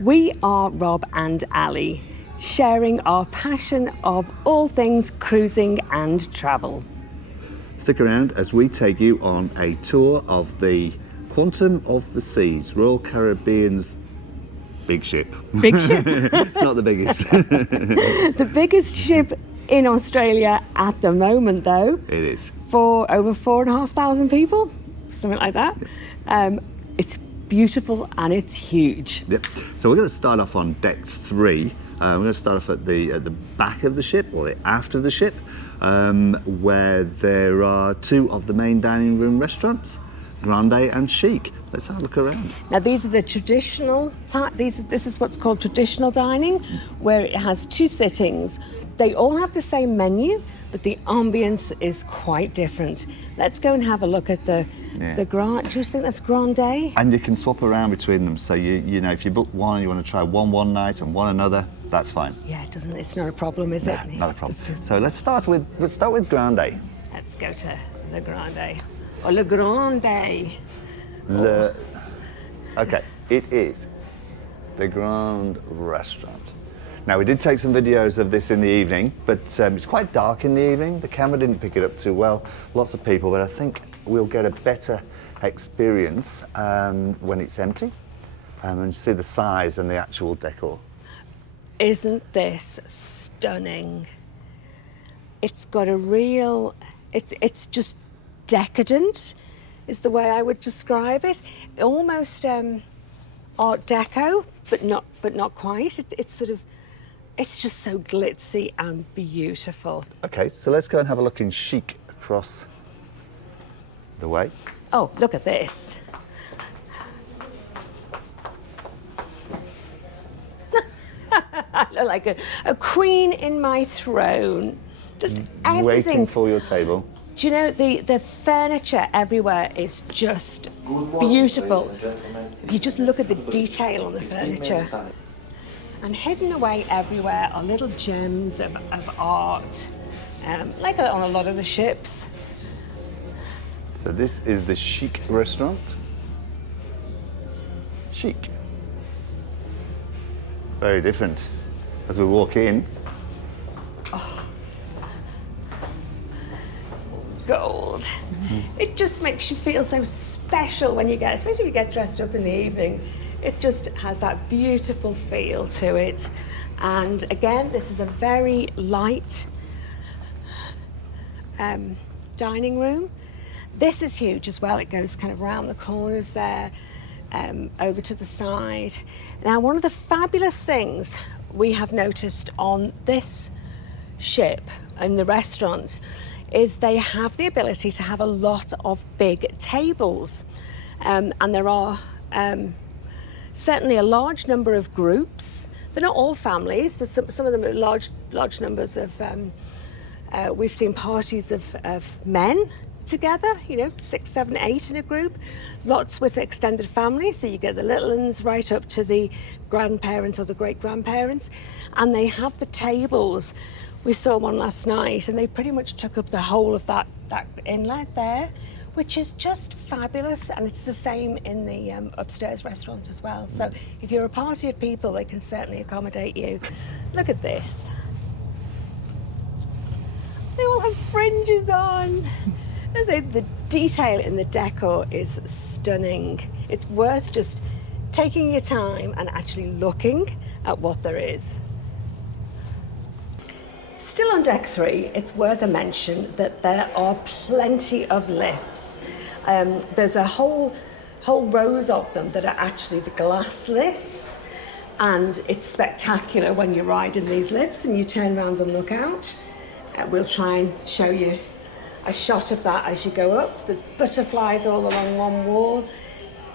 We are Rob and Ali, sharing our passion of all things cruising and travel. Stick around as we take you on a tour of the Quantum of the Seas, Royal Caribbean's big ship. Big ship. It's not the biggest. The biggest ship in Australia at the moment, though. It is. For over 4,500 people, something like that. It's beautiful and it's huge. Yep. So we're going to start off on deck 3. We're going to start off at the back of the ship, or the aft of the ship, where there are 2 of the main dining room restaurants, Grande and Chic. Let's have a look around. Now these are the traditional, this is what's called traditional dining, where it has 2 sittings. They all have the same menu, but the ambience is quite different. Let's go and have a look at the Grande. Do you think that's Grande? And you can swap around between them. So you know, if you book one, you want to try one night and one another, that's fine. Yeah, it's not a problem, is it? Not a problem. So let's start with Grande. Let's go to the Grande. Or Le Grande. Okay, it is the Grand Restaurant. Now, we did take some videos of this in the evening, but it's quite dark in the evening. The camera didn't pick it up too well. Lots of people, but I think we'll get a better experience when it's empty and see the size and the actual decor. Isn't this stunning? It's got a real, it's just decadent, is the way I would describe it. Almost Art Deco, but not quite. It's sort of, it's just so glitzy and beautiful. Okay, so let's go and have a look in Chic across the way. Oh, look at this. I look like a queen in my throne. Just everything. Waiting for your table. Do you know, the furniture everywhere is just beautiful. If you just look at the detail on the furniture. And hidden away everywhere are little gems of art, like on a lot of the ships. So this is the Chic restaurant. Chic. Very different. As we walk in. Gold. It just makes you feel so special when you get, especially if you get dressed up in the evening. It just has that beautiful feel to it. And again, this is a very light dining room. This is huge as well. It goes kind of round the corners there, over to the side. Now, one of the fabulous things we have noticed on this ship and the restaurants is they have the ability to have a lot of big tables. And there are certainly a large number of groups. They're not all families. There's some of them are large numbers of, we've seen parties of men together, 6, 7, 8 in a group. Lots with extended families, so you get the little ones right up to the grandparents or the great-grandparents. And they have the tables. We saw one last night, and they pretty much took up the whole of that inlet there, which is just fabulous. And it's the same in the upstairs restaurant as well. So if you're a party of people, they can certainly accommodate you. Look at this. They all have fringes on. I say the detail in the decor is stunning. It's worth just taking your time and actually looking at what there is. Still on deck 3, it's worth a mention that there are plenty of lifts. There's a whole rows of them that are actually the glass lifts, and it's spectacular when you ride in these lifts and you turn around and look out. We'll try and show you a shot of that as you go up. There's butterflies all along one wall.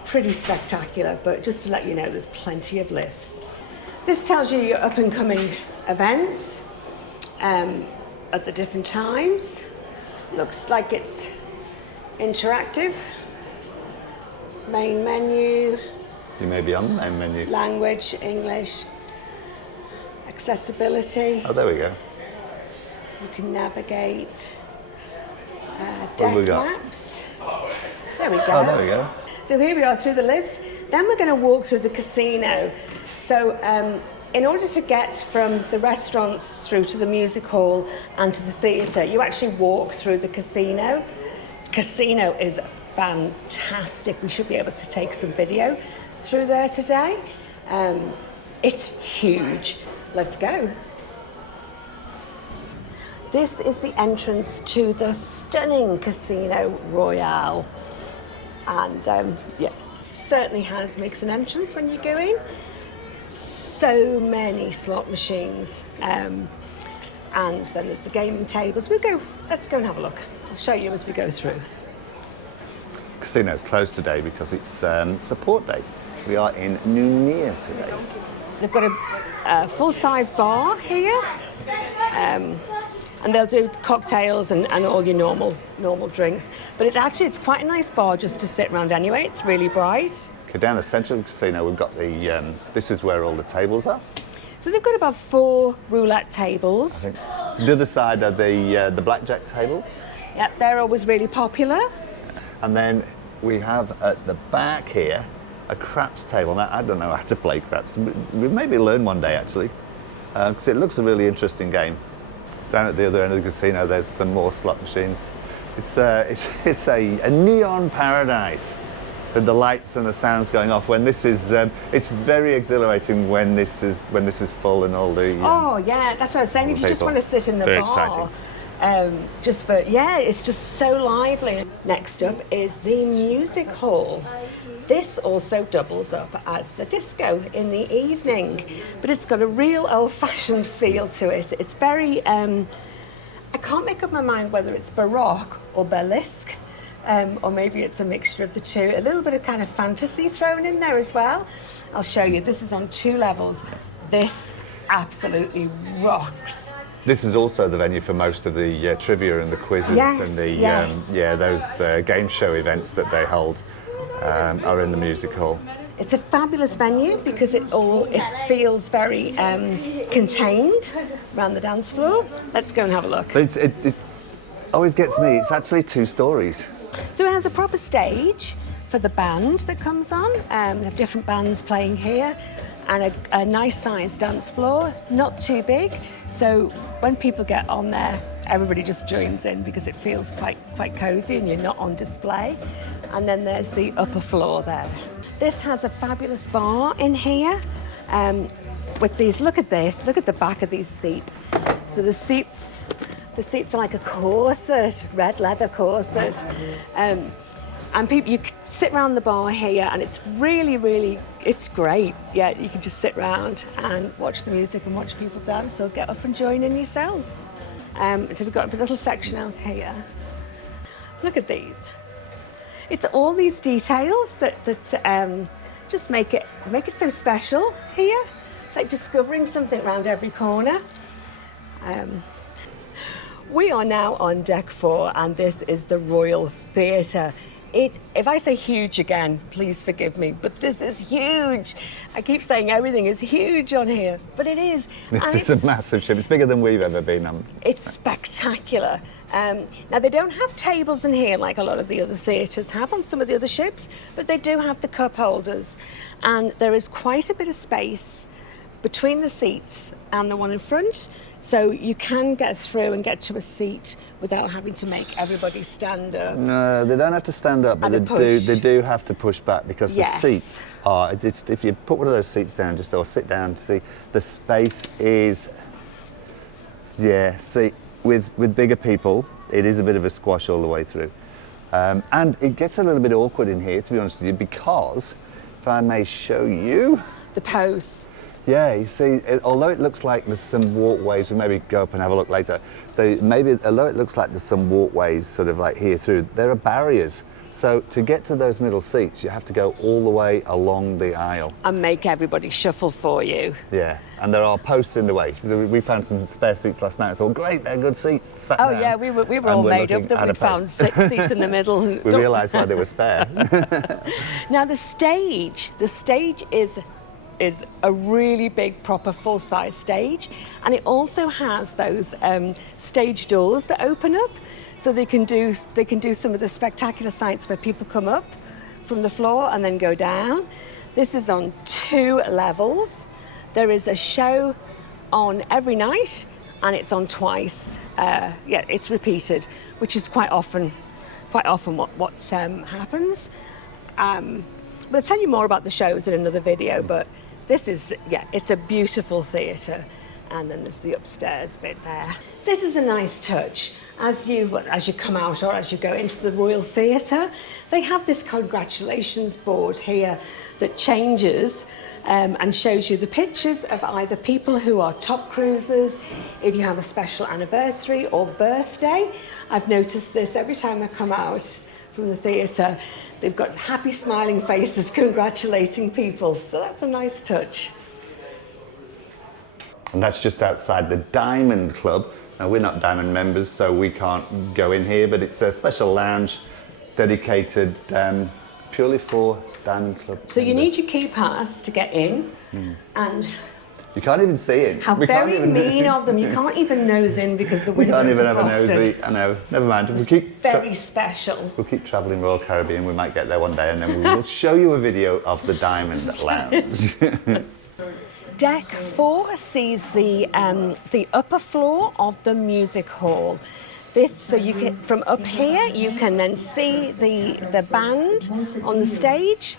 Pretty spectacular, but just to let you know, there's plenty of lifts. This tells you your up and coming events at the different times. Looks like it's interactive. Main menu. You may be on the main menu. Language, English. Accessibility. Oh, there we go. You can navigate. Deck maps. There we go. Oh, there we go. So here we are through the lifts. Then we're going to walk through the casino. So in order to get from the restaurants through to the music hall and to the theatre, you actually walk through the casino. Casino is fantastic. We should be able to take some video through there today. It's huge. Let's go. This is the entrance to the stunning Casino Royale. And yeah, certainly makes an entrance when you go in. So many slot machines. And then there's the gaming tables. Let's go and have a look. I'll show you as we go through. Casino's closed today because it's a port day. We are in Nouméa today. They've got a full-size bar here, and they'll do cocktails and all your normal drinks. But it's quite a nice bar just to sit around anyway. It's really bright. Okay, down the centre of the casino, we've got this is where all the tables are. So they've got about 4 roulette tables. The other side are the blackjack tables. Yep, they're always really popular. And then we have at the back here a craps table. Now, I don't know how to play craps. We maybe learn one day, actually, because it looks a really interesting game. Down at the other end of the casino, there's some more slot machines. It's a neon paradise with the lights and the sounds going off. When this is, it's very exhilarating when this is full and all the. Oh yeah, that's what I was saying. If you just want to sit in the very bar. Exciting. It's just so lively. Next up is the music hall. This also doubles up as the disco in the evening, but it's got a real old-fashioned feel to it. It's very, I can't make up my mind whether it's Baroque or Burlesque, or maybe it's a mixture of the two. A little bit of kind of fantasy thrown in there as well. I'll show you. This is on 2 levels. This absolutely rocks. This is also the venue for most of the trivia and the quizzes and the those game show events that they hold are in the music hall. It's a fabulous venue because it feels very contained around the dance floor. Let's go and have a look. But it always gets me. It's actually 2 stories. So it has a proper stage for the band that comes on. They have different bands playing here, and a nice sized dance floor, not too big. So when people get on there, everybody just joins in because it feels quite cozy and you're not on display. And then there's the upper floor there. This has a fabulous bar in here with these, look at the back of these seats. So the seats are like a corset, red leather corset. And people, you can sit around the bar here and it's really, it's great. Yeah, you can just sit around and watch the music and watch people dance or get up and join in yourself. So we've got a little section out here. Look at these. It's all these details that just make it so special here. It's like discovering something around every corner. We are now on deck 4 and this is the Royal Theatre. If I say huge again, please forgive me, but this is huge. I keep saying everything is huge on here, but it is. It's a massive ship. It's bigger than we've ever been on. It's spectacular. Now, they don't have tables in here like a lot of the other theatres have on some of the other ships, but they do have the cup holders. And there is quite a bit of space between the seats and the one in front. So you can get through and get to a seat without having to make everybody stand up. No, they don't have to stand up, but they do have to push back because the seats are. If you put one of those seats down, or sit down, see the space is. Yeah, see, with bigger people, it is a bit of a squash all the way through, and it gets a little bit awkward in here, to be honest with you, because if I may show you the posts. Yeah, you see, although it looks like there's some walkways, we maybe go up and have a look later. Although it looks like there's some walkways sort of like here through, there are barriers. So to get to those middle seats, you have to go all the way along the aisle. And make everybody shuffle for you. Yeah, and there are posts in the way. We found some spare seats last night. I thought, great, they're good seats. Sat down, yeah, we were all made up that we found 6 seats in the middle. We realised why they were spare. Now the stage is a really big, proper, full-size stage, and it also has those stage doors that open up, so they can do some of the spectacular sights where people come up from the floor and then go down. This is on 2 levels, There is a show on every night, and it's on twice. Yeah, it's repeated, which is quite often what happens. We'll tell you more about the shows in another video, but this is, yeah, it's a beautiful theatre. And then there's the upstairs bit there. This is a nice touch. As you come out or as you go into the Royal Theatre, they have this congratulations board here that changes and shows you the pictures of either people who are top cruisers, if you have a special anniversary or birthday. I've noticed this every time I come out from the theatre. They've got happy smiling faces congratulating people, so that's a nice touch. And that's just outside the Diamond Club. Now, we're not Diamond members, so we can't go in here, but it's a special lounge dedicated purely for Diamond Club So you members. need your key pass to get in, and You can't even see it. how We can't very even- mean of them. You can't even nose in because the We windows can't even are have a frosted. nosy. I know. Never mind. We'll Very special. we'll keep travelling Royal Caribbean. We might get there one day, and then we will show you a video of the Diamond Lounge. Deck 4 sees the upper floor of the music hall. So you can, from up here, you can then see the band on the stage,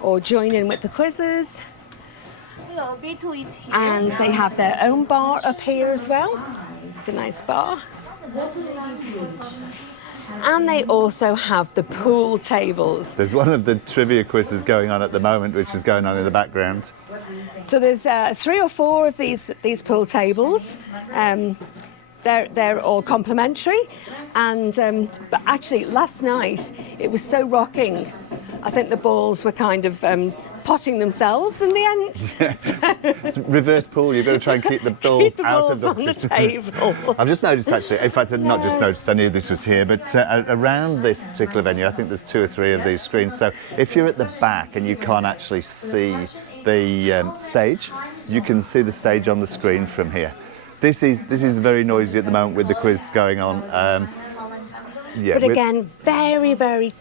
or join in with the quizzes. And they have their own bar up here as well. It's a nice bar. And they also have the pool tables. There's one of the trivia quizzes going on at the moment, which is going on in the background. So there's 3 or 4 of these pool tables. They're all complimentary, and but actually last night it was so rocking. I think the balls were kind of potting themselves in the end. It's reverse pool. You've got to try and keep the balls Keep the out balls of the on the table. I've just noticed actually, in fact I've not just noticed, I knew this was here, but around this particular venue I think there's 2 or 3 of these screens, so if you're at the back and you can't actually see the stage, you can see the stage on the screen from here. This is very noisy at the moment with the quiz going on. Yeah, But again, very, very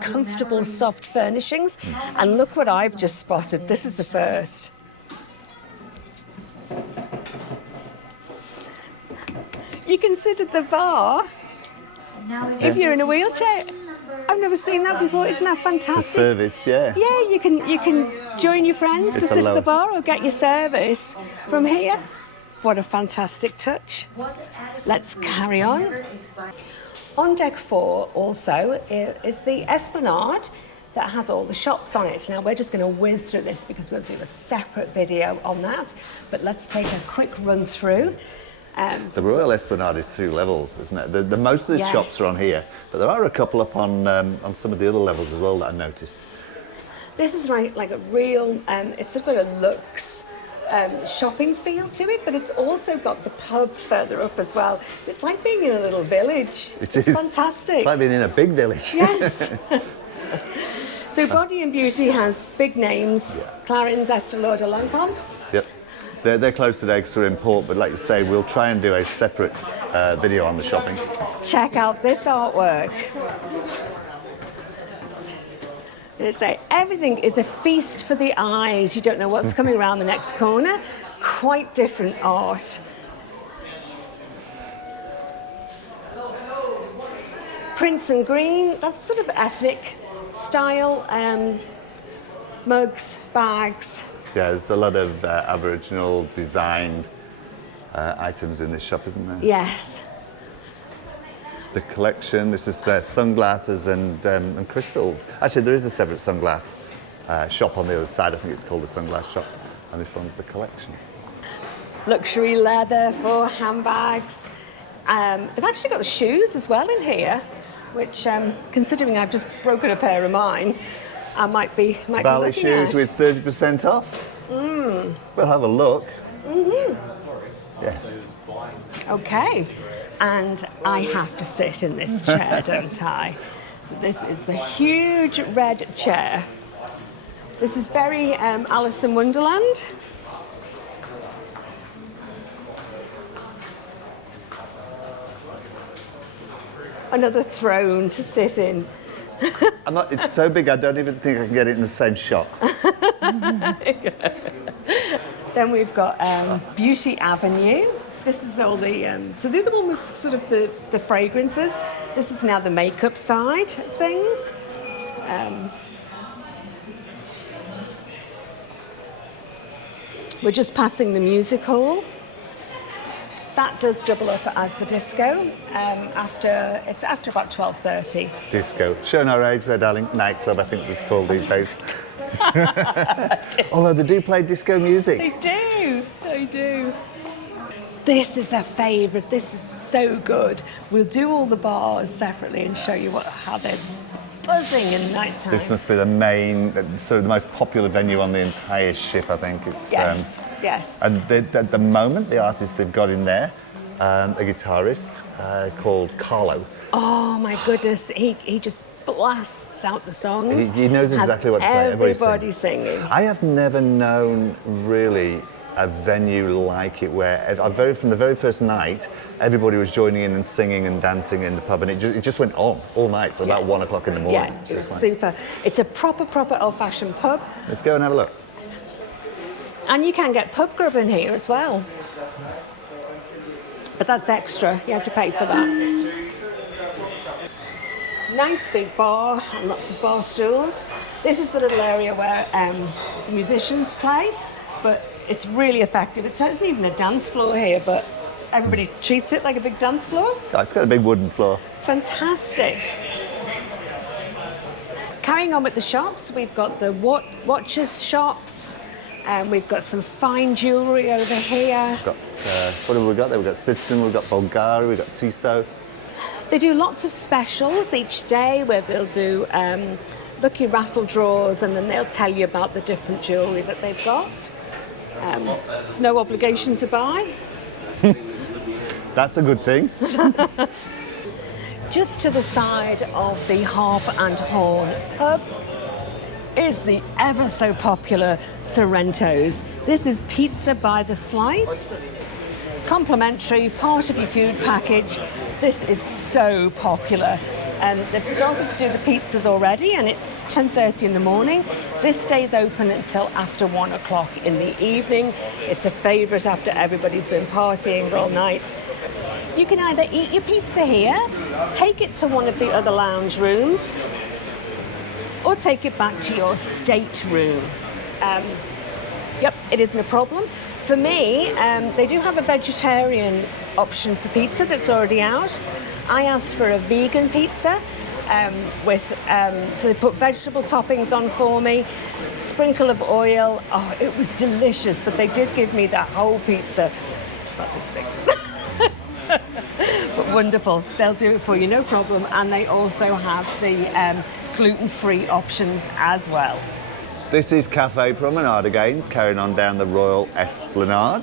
comfortable, soft furnishings. And look what I've just spotted. This is the first. You can sit at the bar if you're in a wheelchair. I've never seen that before. Isn't that the fantastic? service, yeah. Yeah, you can join your friends to It's a sit at the low- bar or get your service from here. What a fantastic touch. Let's carry on. On deck 4 also is the Esplanade that has all the shops on it. Now we're just going to whiz through this because we'll do a separate video on that, but let's take a quick run through. The Royal Esplanade is 2 levels, isn't it? The most of the Yes. shops are on here, but there are a couple up on some of the other levels as well that I noticed. This is like a real, it's sort of got a luxe shopping feel to it, but it's also got the pub further up as well. It's like being in a little village. It It's is. fantastic. It's like being in a big village. Yes. So Body and Beauty has big names. Clarins, Estee Lauder, Lancôme. Yep. They're close to Exeter in Port, but like you say, we'll try and do a separate video on the shopping. Check out this artwork. They say everything is a feast for the eyes. You don't know what's coming around the next corner. Quite different art. Prince and Green, that's sort of ethnic style. Mugs, bags. Yeah, there's a lot of Aboriginal designed items in this shop, isn't there? Yes. The collection, this is sunglasses and crystals. Actually, there is a separate sunglass shop on the other side. I think it's called the Sunglass Shop. And this one's the collection. Luxury leather for handbags. They've actually got the shoes as well in here, which, considering I've just broken a pair of mine, I might be Ballet looking shoes at. with 30% off. We'll have a look. Yes. Okay, and I have to sit in this chair, don't I? This is the huge red chair. This is very Alice in Wonderland. Another throne to sit in. I'm not, it's so big I don't even think I can get it in the same shot. Then we've got Beauty Avenue. This is all the, so the other one was sort of the fragrances. This is now the makeup side of things. We're just passing the music hall. That does double up as the disco. It's after about 12:30. Disco. Showing our age there, darling. Nightclub, I think it's called these days. Although they do play disco music. They do. They do. This is a favourite. This is so good. We'll do all the bars separately and show you how they're buzzing in night time. This must be the main, sort of the most popular venue on the entire ship, I think. It's, yes, yes. And at the moment, the artist they've got in there, a guitarist called Carlo. Oh my goodness, he just blasts out the songs. He knows exactly what to play. Everybody's singing. I have never known really a venue like it where from the very first night, everybody was joining in and singing and dancing in the pub, and it just went on all night, so about 1 o'clock in the morning. Yeah, it was super. It's a proper old-fashioned pub. Let's go and have a look. And you can get pub grub in here as well. But that's extra, you have to pay for that. Nice big bar and lots of bar stools. This is the little area where the musicians play, but it's really effective. It isn't even a dance floor here, but everybody treats it like a big dance floor. Oh, it's got a big wooden floor. Fantastic. Carrying on with the shops, we've got the watches shops, and we've got some fine jewellery over here. We've got, what have we got there? We've got Citizen, we've got Bulgari, we've got Tissot. They do lots of specials each day where they'll do lucky raffle draws, and then they'll tell you about the different jewellery that they've got. No obligation to buy. That's a good thing. Just to the side of the Harp and Horn pub is the ever so popular Sorrento's. This is pizza by the slice. Complimentary, part of your food package. This is so popular. They've started to do the pizzas already, and it's 10:30 in the morning. This stays open until after 1 o'clock in the evening. It's a favourite after everybody's been partying all night. You can either eat your pizza here, take it to one of the other lounge rooms, or take it back to your stateroom. Yep, it isn't a problem. For me, they do have a vegetarian option for pizza that's already out. I asked for a vegan pizza so they put vegetable toppings on for me, sprinkle of oil. Oh, it was delicious, but they did give me the whole pizza. It's not this big. But wonderful. They'll do it for you, no problem. And they also have the gluten-free options as well. This is Cafe Promenade again, carrying on down the Royal Esplanade.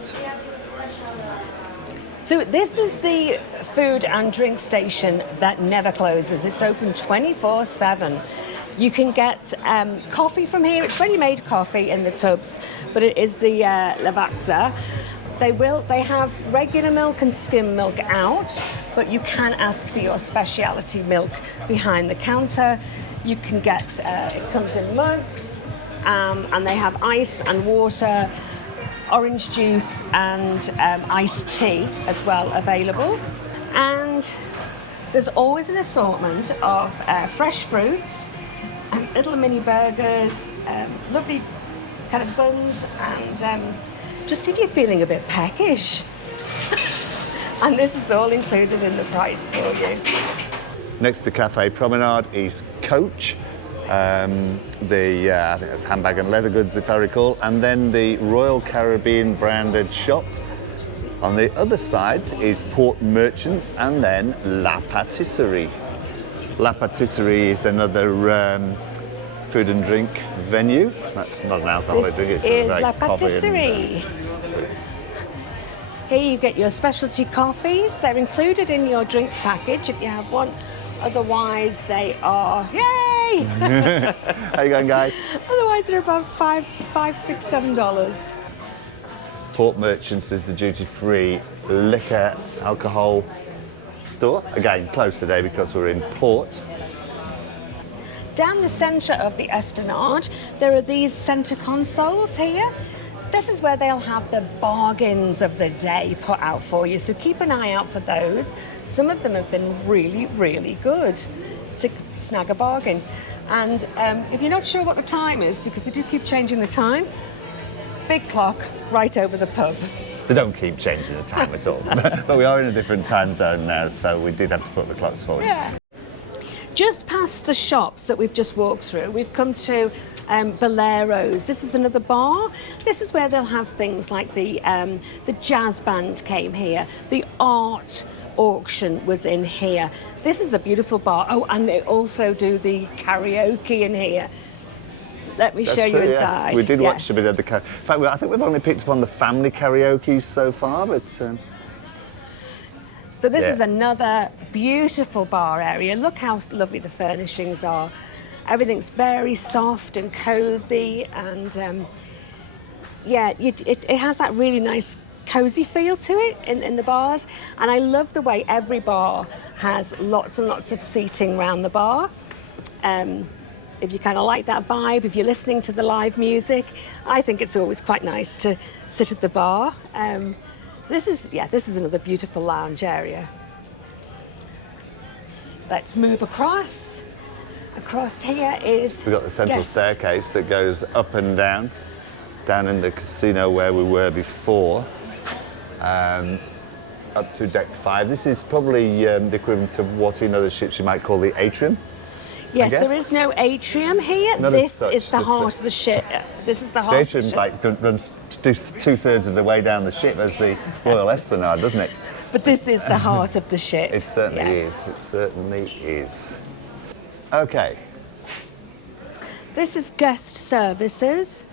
So this is the food and drink station that never closes. It's open 24/7. You can get coffee from here. It's ready-made coffee in the tubs, but it is the Lavazza. They have regular milk and skim milk out, but you can ask for your specialty milk behind the counter. You can get, it comes in mugs, and they have ice and water, orange juice and iced tea as well available. And there's always an assortment of fresh fruits, and little mini burgers, lovely kind of buns, and just if you're feeling a bit peckish. And this is all included in the price for you. Next to Cafe Promenade is Coach. I think that's handbag and leather goods, if I recall, and then the Royal Caribbean branded shop. On the other side is Port Merchants, and then La Patisserie. La Patisserie is another food and drink venue. That's not an alcoholic drink, it's is like La coffee Patisserie. Here you get your specialty coffees. They're included in your drinks package if you have one. Otherwise, they are, yay! How you going, guys? Otherwise, they're about $5, $6, $7. Port Merchants is the duty-free liquor, alcohol store. Again, closed today because we're in port. Down the centre of the Esplanade, there are these centre consoles here. This is where they'll have the bargains of the day put out for you, so keep an eye out for those. Some of them have been really, really good to snag a bargain. And if you're not sure what the time is, because they do keep changing the time, big clock right over the pub. They don't keep changing the time at all. But we are in a different time zone now, so we did have to put the clocks forward. Yeah. Just past the shops that we've just walked through, we've come to Bolero's. This is another bar. This is where they'll have things like the jazz band came here. The art auction was in here. This is a beautiful bar. Oh, and they also do the karaoke in here. Let me show you inside. Yes. We did watch a bit of the karaoke. In fact, I think we've only picked up on the family karaoke so far, but... So this is another beautiful bar area. Look how lovely the furnishings are. Everything's very soft and cosy, and it has that really nice cosy feel to it in the bars. And I love the way every bar has lots and lots of seating around the bar. If you kind of like that vibe, if you're listening to the live music, I think it's always quite nice to sit at the bar. This is another beautiful lounge area. Let's move across. Across here is... We've got the central staircase that goes up and down in the casino where we were before, up to deck 5. This is probably the equivalent of what in other ships you might call the atrium. Yes, there is no atrium here. This is the heart of the ship. This is the heart of the ship. The atrium runs 2/3 of the way down the ship as the Royal Esplanade, doesn't it? But this is the heart of the ship. It certainly is. It certainly is. Okay. This is guest services.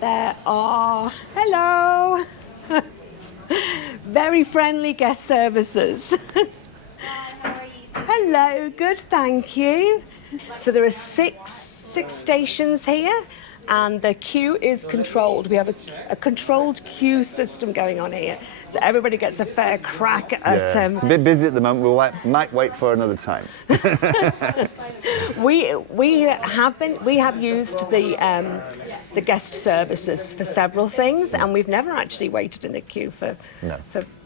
There are... Hello! Very friendly guest services. Hello, good, thank you. So there are six stations here, and the queue is controlled. We have a controlled queue system going on here, so everybody gets a fair crack at... It's a bit busy at the moment. We might wait for another time. We have used the guest services for several things, and we've never actually waited in a queue for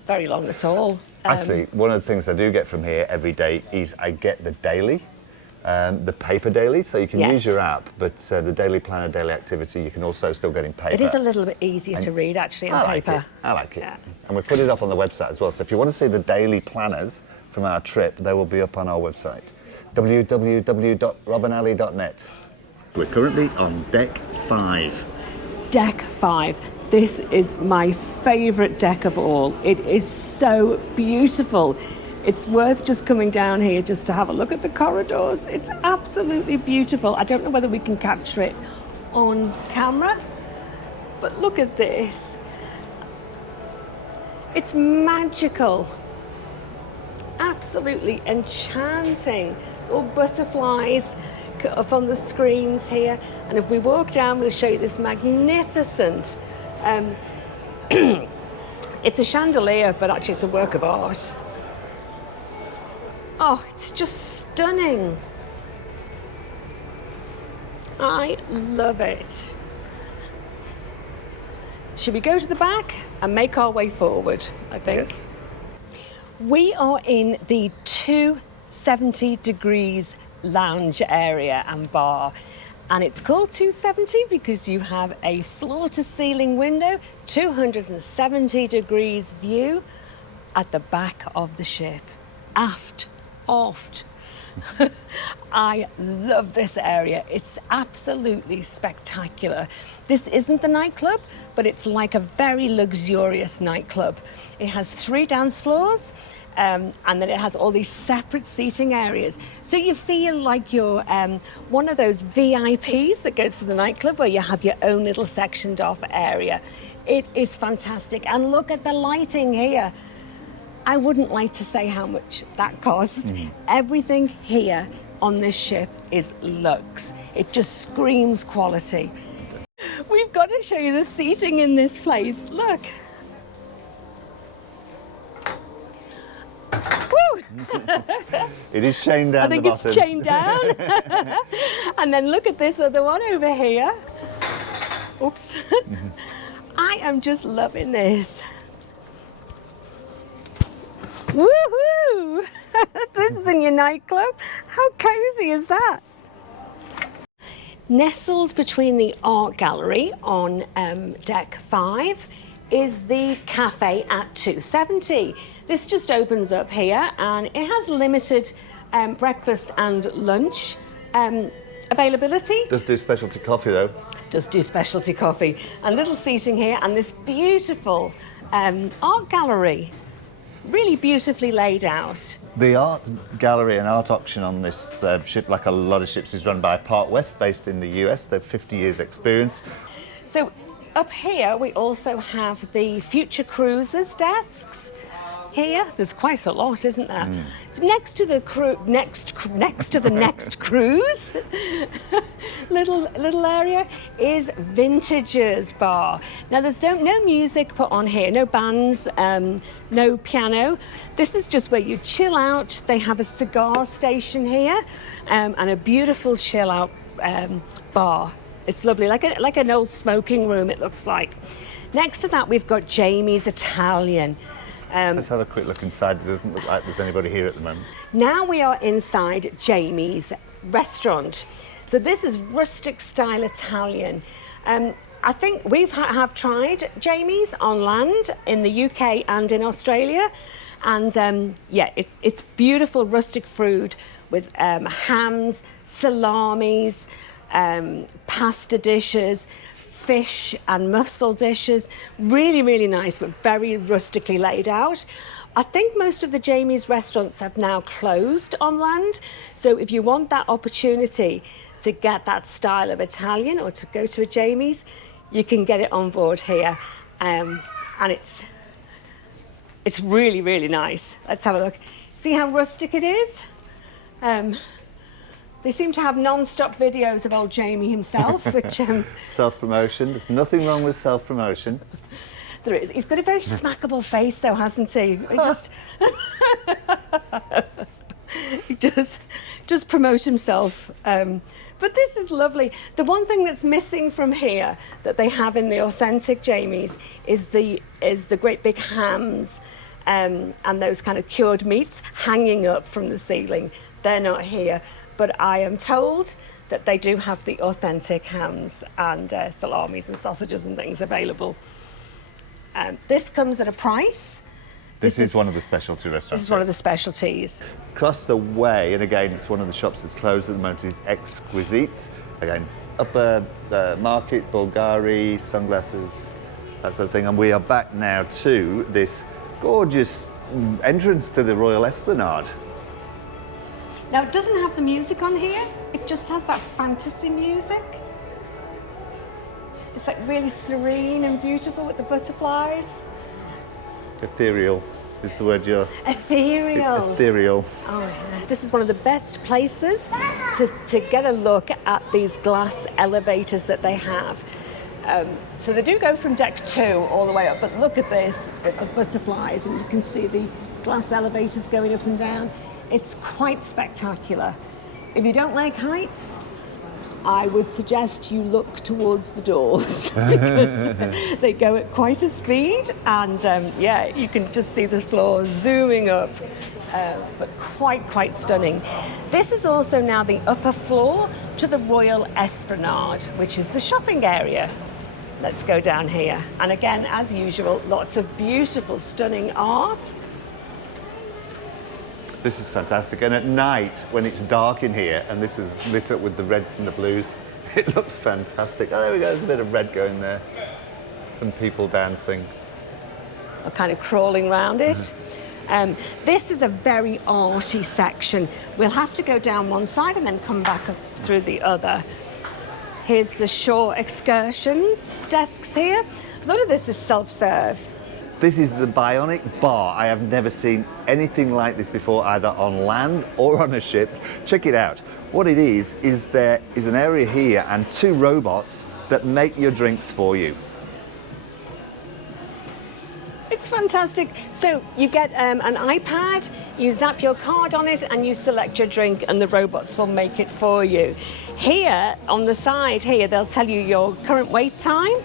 very long at all. Actually, one of the things I do get from here every day is I get the daily, the paper daily, so you can use your app, but the daily planner, daily activity, you can also still get in paper. It is a little bit easier to read, actually, on paper. I like it. Yeah. And we put it up on the website as well, so if you want to see the daily planners from our trip, they will be up on our website, www.robinalley.net. We're currently on deck 5. Deck 5. This is my favourite deck of all. It is so beautiful. It's worth just coming down here just to have a look at the corridors. It's absolutely beautiful. I don't know whether we can capture it on camera, but look at this. It's magical. Absolutely enchanting. All butterflies up on the screens here. And if we walk down, we'll show you this magnificent... it's a chandelier, but actually it's a work of art. Oh, it's just stunning. I love it. Should we go to the back and make our way forward, I think? Yes. We are in the 270 degrees lounge area and bar. And it's called 270 because you have a floor-to-ceiling window, 270 degrees view at the back of the ship. Aft, aft. I love this area. It's absolutely spectacular. This isn't the nightclub, but it's like a very luxurious nightclub. It has 3 dance floors, and then it has all these separate seating areas. So you feel like you're one of those VIPs that goes to the nightclub where you have your own little sectioned off area. It is fantastic. And look at the lighting here. I wouldn't like to say how much that cost. Everything here on this ship is luxe. It just screams quality. We've got to show you the seating in this place. Look. Woo! It is chained down I think the it's bottom. chained down. And then look at this other one over here. Oops. I am just loving this. Woohoo! This is in your nightclub. How cozy is that? Nestled between the art gallery on deck 5 is the cafe at 270. This just opens up here and it has limited breakfast and lunch availability. Does do specialty coffee though. Does do specialty coffee and little seating here and this beautiful art gallery, really beautifully laid out. The art gallery and art auction on this ship, like a lot of ships, is run by Part West, based in the US. They've 50 years experience. So up here we also have the Future Cruisers desks. Here, there's quite a lot, isn't there? So next to the next cruise, little area is Vintages Bar. Now there's no music put on here, no bands, no piano. This is just where you chill out. They have a cigar station here and a beautiful chill out bar. It's lovely, like an old smoking room. It looks like. Next to that, we've got Jamie's Italian. Let's have a quick look inside. It doesn't look like there's anybody here at the moment. Now we are inside Jamie's restaurant. So this is rustic style Italian. I think we have tried Jamie's on land in the UK and in Australia. And yeah, it's beautiful rustic food with hams, salamis, pasta dishes, fish and mussel dishes. Really, really nice, but very rustically laid out. I think most of the Jamie's restaurants have now closed on land. So if you want that opportunity to get that style of Italian or to go to a Jamie's, you can get it on board here. And it's really, really nice. Let's have a look. See how rustic it is? They seem to have non-stop videos of old Jamie himself, which... Self-promotion. There's nothing wrong with self-promotion. There is. He's got a very smackable face, though, hasn't he? He just promote himself. But this is lovely. The one thing that's missing from here that they have in the authentic Jamie's is the great big hams and those kind of cured meats hanging up from the ceiling. They're not here, but I am told that they do have the authentic hams and salamis and sausages and things available. This comes at a price. This is one of the specialty restaurants. This is one of the specialties. Across the way, and again, it's one of the shops that's closed at the moment, is Exquisites. Again, upper market, Bulgari, sunglasses, that sort of thing. And we are back now to this gorgeous entrance to the Royal Esplanade. Now, it doesn't have the music on here. It just has that fantasy music. It's like really serene and beautiful with the butterflies. Ethereal is the word you're... Ethereal. It's ethereal. Oh, yeah. This is one of the best places to get a look at these glass elevators that they have. So they do go from deck 2 all the way up, but look at this with the butterflies, and you can see the glass elevators going up and down. It's quite spectacular. If you don't like heights, I would suggest you look towards the doors because they go at quite a speed, and yeah, you can just see the floor zooming up, but quite stunning. This is also now the upper floor to the Royal Esplanade, which is the shopping area. Let's go down here. And again, as usual, lots of beautiful, stunning art. This is fantastic. And at night, when it's dark in here, and this is lit up with the reds and the blues, it looks fantastic. Oh, there we go, there's a bit of red going there. Some people dancing. Or kind of crawling around it. This is a very arty section. We'll have to go down one side and then come back up through the other. Here's the shore excursions desks here. A lot of this is self-serve. This is the Bionic Bar. I have never seen anything like this before, either on land or on a ship. Check it out. What it is there is an area here and 2 robots that make your drinks for you. It's That's fantastic. So you get an iPad, you zap your card on it, and you select your drink, and the robots will make it for you. Here, on the side here, they'll tell you your current wait time,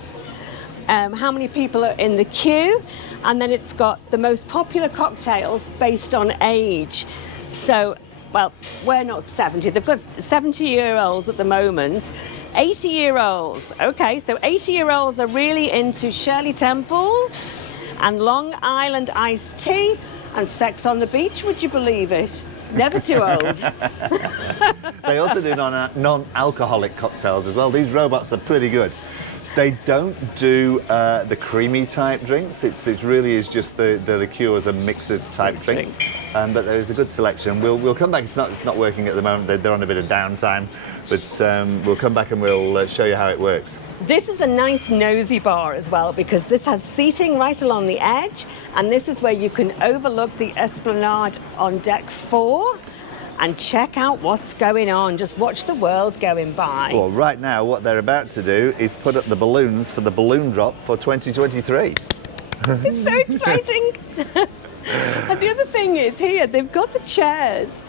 how many people are in the queue, and then it's got the most popular cocktails based on age. So, well, we're not 70. They've got 70-year-olds at the moment. 80-year-olds. Okay, so 80-year-olds are really into Shirley Temples and Long Island iced tea and Sex on the Beach. Would you believe it? Never too old. They also do non-alcoholic cocktails as well. These robots are pretty good. They don't do the creamy type drinks. It really is just the liqueurs and mixer type drinks. But there is a good selection. We'll come back. It's not working at the moment. They're on a bit of downtime. But we'll come back and we'll show you how it works. This is a nice nosy bar as well, because this has seating right along the edge, and this is where you can overlook the Esplanade on deck 4 and check out what's going on. Just watch the world going by. Well, right now what they're about to do is put up the balloons for the balloon drop for 2023. It's so exciting. And the other thing is here, they've got the chairs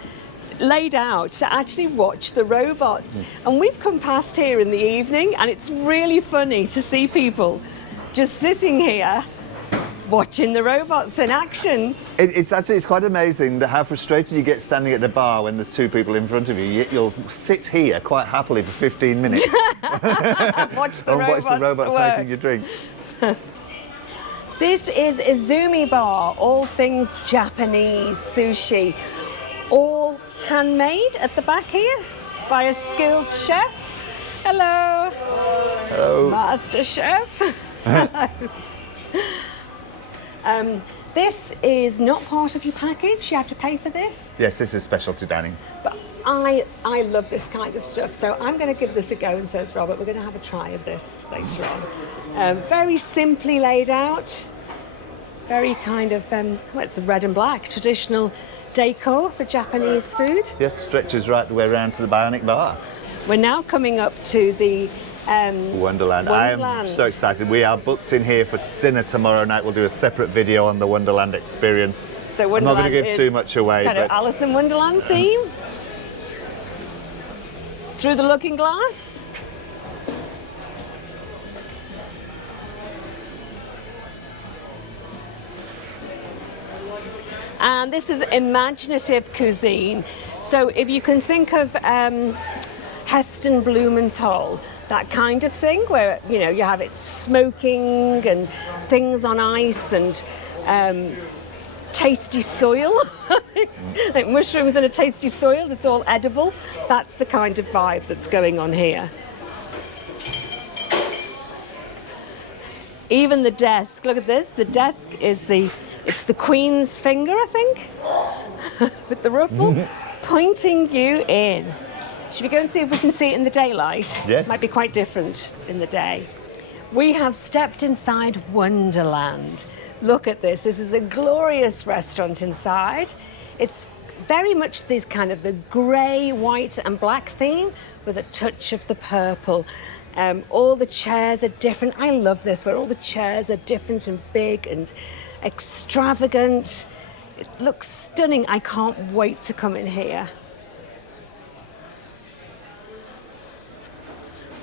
laid out to actually watch the robots. And we've come past here in the evening, and it's really funny to see people just sitting here watching the robots in action. It's quite amazing how frustrated you get standing at the bar when there's two people in front of you. You'll sit here quite happily for 15 minutes Watch the robots work. making your drinks. This is Izumi Bar, all things Japanese sushi, all handmade at the back here by a skilled chef. Hello. Hello. Master chef. This is not part of your package. You have to pay for this. Yes, this is specialty dining. But I love this kind of stuff, so I'm going to give this a go, and so is Robert. We're going to have a try of this later on. Very simply laid out, very kind of, well, it's red and black, traditional decor for Japanese food. Yes, stretches right the way around to the Bionic Bar. We're now coming up to the Wonderland. I am so excited. We are booked in here for dinner tomorrow night. We'll do a separate video on the Wonderland experience. So I'm not going to Wonderland give too much away. Kind of Alice in Wonderland theme. Through the Looking Glass. And this is imaginative cuisine. So if you can think of Heston Blumenthal, that kind of thing, where you have it smoking and things on ice and tasty soil, like mushrooms in a tasty soil that's all edible. That's the kind of vibe that's going on here. Even the desk, look at this. The desk is it's the Queen's finger, I think, with the ruffle, pointing you in. Should we go and see if we can see it in the daylight? Yes. Might be quite different in the day. We have stepped inside Wonderland. Look at this. This is a glorious restaurant inside. It's very much this kind of the grey, white and black theme with a touch of the purple. All the chairs are different. I love this, where all the chairs are different and big and extravagant. It looks stunning. I can't wait to come in here.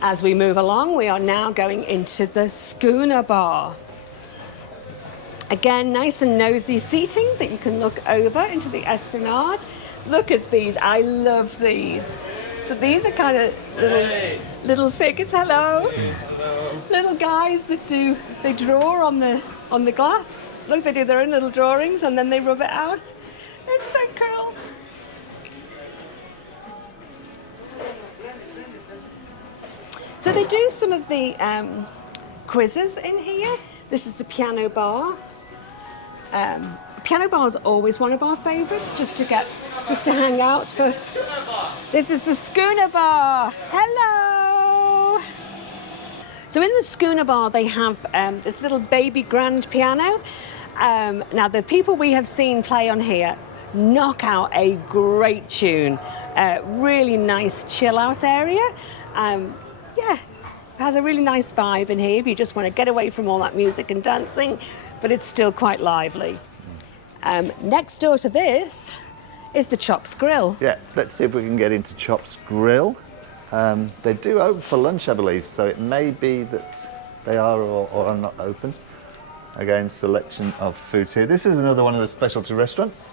As we move along, we are now going into the Schooner Bar. Again, nice and nosy seating that you can look over into the Esplanade. Look at these, I love these. So these are kind of little figures, hello. Little guys that they draw on the glass. Look, they do their own little drawings and then they rub it out. It's so cool. So they do some of the quizzes in here. This is the piano bar. Piano bar is always one of our favourites, just to hang out for. This is the Schooner Bar. Hello. So in the Schooner Bar, they have this little baby grand piano. Now the people we have seen play on here knock out a great tune. Really nice chill out area. Yeah, has a really nice vibe in here if you just want to get away from all that music and dancing, but it's still quite lively. Next door to this is the Chops Grill. Yeah, let's see if we can get into Chops Grill. They do open for lunch, I believe, so it may be that they are or are not open. Again, selection of food here. This is another one of the specialty restaurants.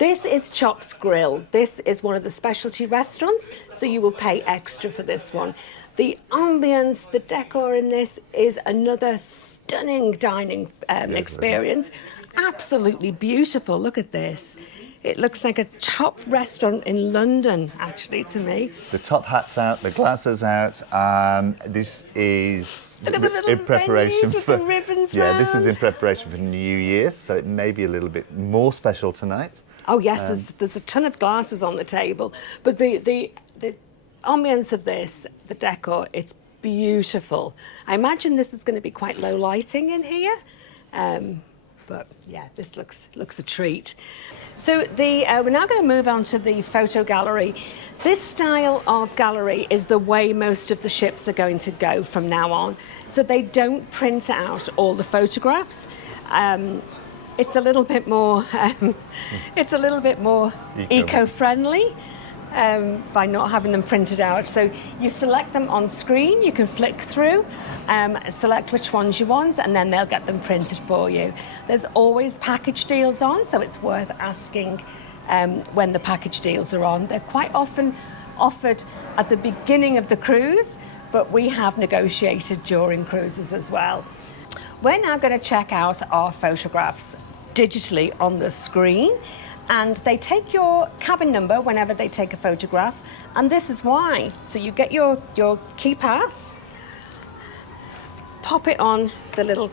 This is Chops Grill. This is one of the specialty restaurants, so you will pay extra for this one. The ambience, the decor in this is another stunning dining experience. Absolutely beautiful. Look at this. It looks like a top restaurant in London, actually, to me. The top hat's out, the glasses out. This is Look at the little in preparation menus with for the ribbons This is round. in preparation for New Year's, so it may be a little bit more special tonight. Oh yes, there's a ton of glasses on the table, but the ambience of this, the decor, it's beautiful. I imagine this is going to be quite low lighting in here, but yeah, this looks a treat. So we're now going to move on to the photo gallery. This style of gallery is the way most of the ships are going to go from now on. So they don't print out all the photographs. It's a little bit more eco-friendly by not having them printed out. So you select them on screen, you can flick through, select which ones you want, and then they'll get them printed for you. There's always package deals on, so it's worth asking when the package deals are on. They're quite often offered at the beginning of the cruise, but we have negotiated during cruises as well. We're now going to check out our photographs digitally on the screen, and they take your cabin number whenever they take a photograph, and this is why. So you get your key pass, pop it on the little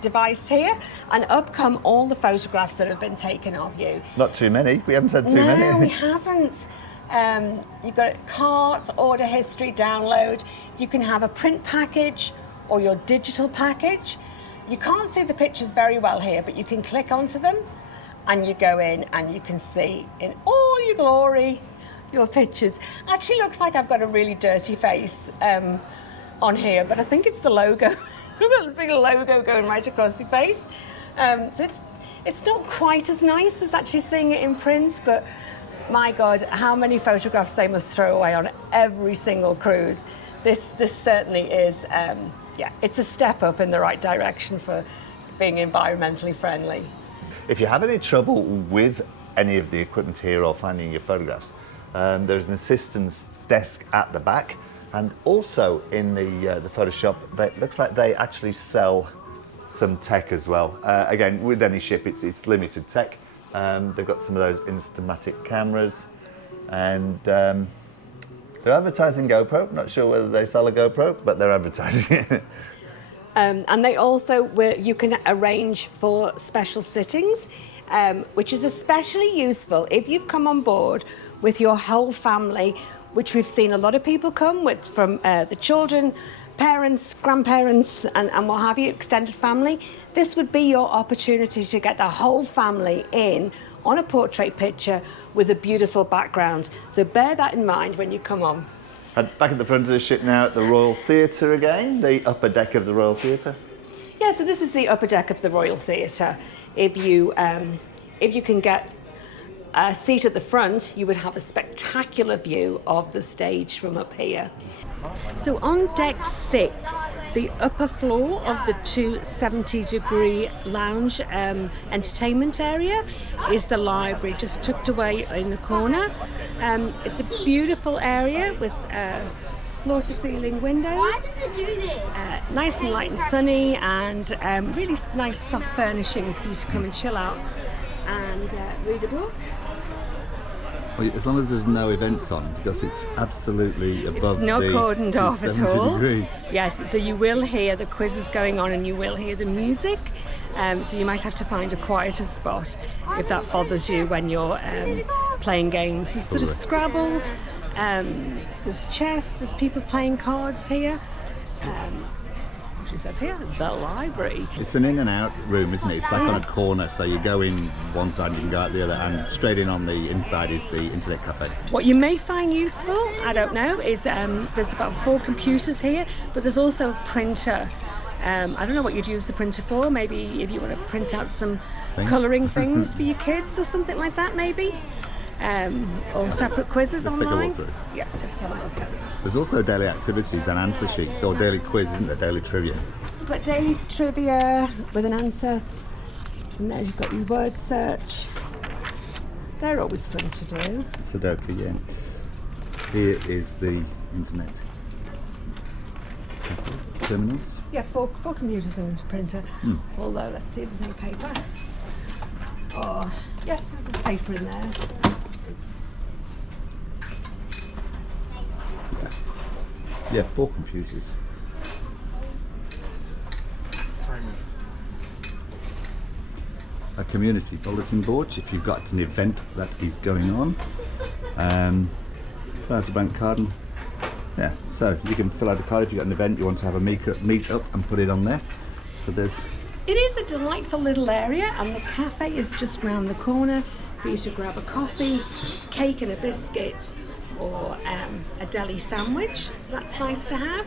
device here, and up come all the photographs that have been taken of you. Not too many. We haven't had too many. No, we haven't. You've got cart, order history, download. You can have a print package or your digital package. You can't see the pictures very well here, but you can click onto them and you go in and you can see in all your glory your pictures. Actually looks like I've got a really dirty face on here, but I think it's the logo. I've got a big logo going right across your face. So it's not quite as nice as actually seeing it in print, but my God, how many photographs they must throw away on every single cruise. This certainly is, it's a step up in the right direction for being environmentally friendly. If you have any trouble with any of the equipment here or finding your photographs, there's an assistance desk at the back, and also in the photo shop, it looks like they actually sell some tech as well. Again, with any ship, it's limited tech. They've got some of those Instamatic cameras, and they're advertising GoPro. Not sure whether they sell a GoPro, but they're advertising it. And they also, you can arrange for special sittings, which is especially useful if you've come on board with your whole family, which we've seen a lot of people come with from the children, parents, grandparents, and what have you, extended family. This would be your opportunity to get the whole family in on a portrait picture with a beautiful background. So bear that in mind when you come on. And back at the front of the ship now at the Royal Theatre again, the upper deck of the Royal Theatre. Yeah, so this is the upper deck of the Royal Theatre. If you can get a seat at the front, you would have a spectacular view of the stage from up here. So on deck 6, the upper floor of the 270-degree lounge entertainment area is the library, just tucked away in the corner. It's a beautiful area with floor-to-ceiling windows. Why did they do this? Nice and light and sunny, and really nice soft furnishings for you to come and chill out and read a book. Well, as long as there's no events on, because it's absolutely above It's not cordoned off at 70 all. degree. Yes, so you will hear the quizzes going on and you will hear the music. So you might have to find a quieter spot if that bothers you when you're playing games. There's sort of Scrabble, there's chess, there's people playing cards here. She says, here, the library. It's an in and out room, isn't it? It's like on a corner, so you go in one side and you can go out the other, and straight in on the inside is the internet cafe. What you may find useful, I don't know, is there's about 4 computers here, but there's also a printer. I don't know what you'd use the printer for. Maybe if you want to print out some colouring things for your kids or something like that, maybe. Or separate quizzes Let's take a online. walk through. Yeah, let's have a look at it. There's also daily activities and answer sheets, or daily quiz, isn't there? Daily trivia. But daily trivia with an answer, and there you've got your word search. They're always fun to do. Sudoku, yeah. Here is the internet cafe terminals. Yeah, 4 computers and a printer. Although, let's see if there's any paper. Oh, yes, there's paper in there. Yeah, 4 computers. A community bulletin board if you've got an event that is going on. There's a bank card. And, yeah, so you can fill out a card if you've got an event you want to have a meet up and put it on there. So there's. It is a delightful little area, and the cafe is just round the corner for you to grab a coffee, cake and a biscuit, or a deli sandwich, so that's nice to have.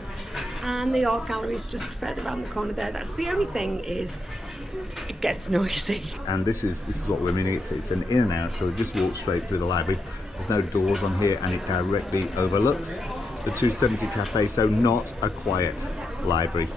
And the art gallery is just further around the corner there. That's the only thing, is it gets noisy. And this is what we're meaning. It's an in and out, so we just walk straight through the library. There's no doors on here, and it directly overlooks the 270 Cafe, so not a quiet library.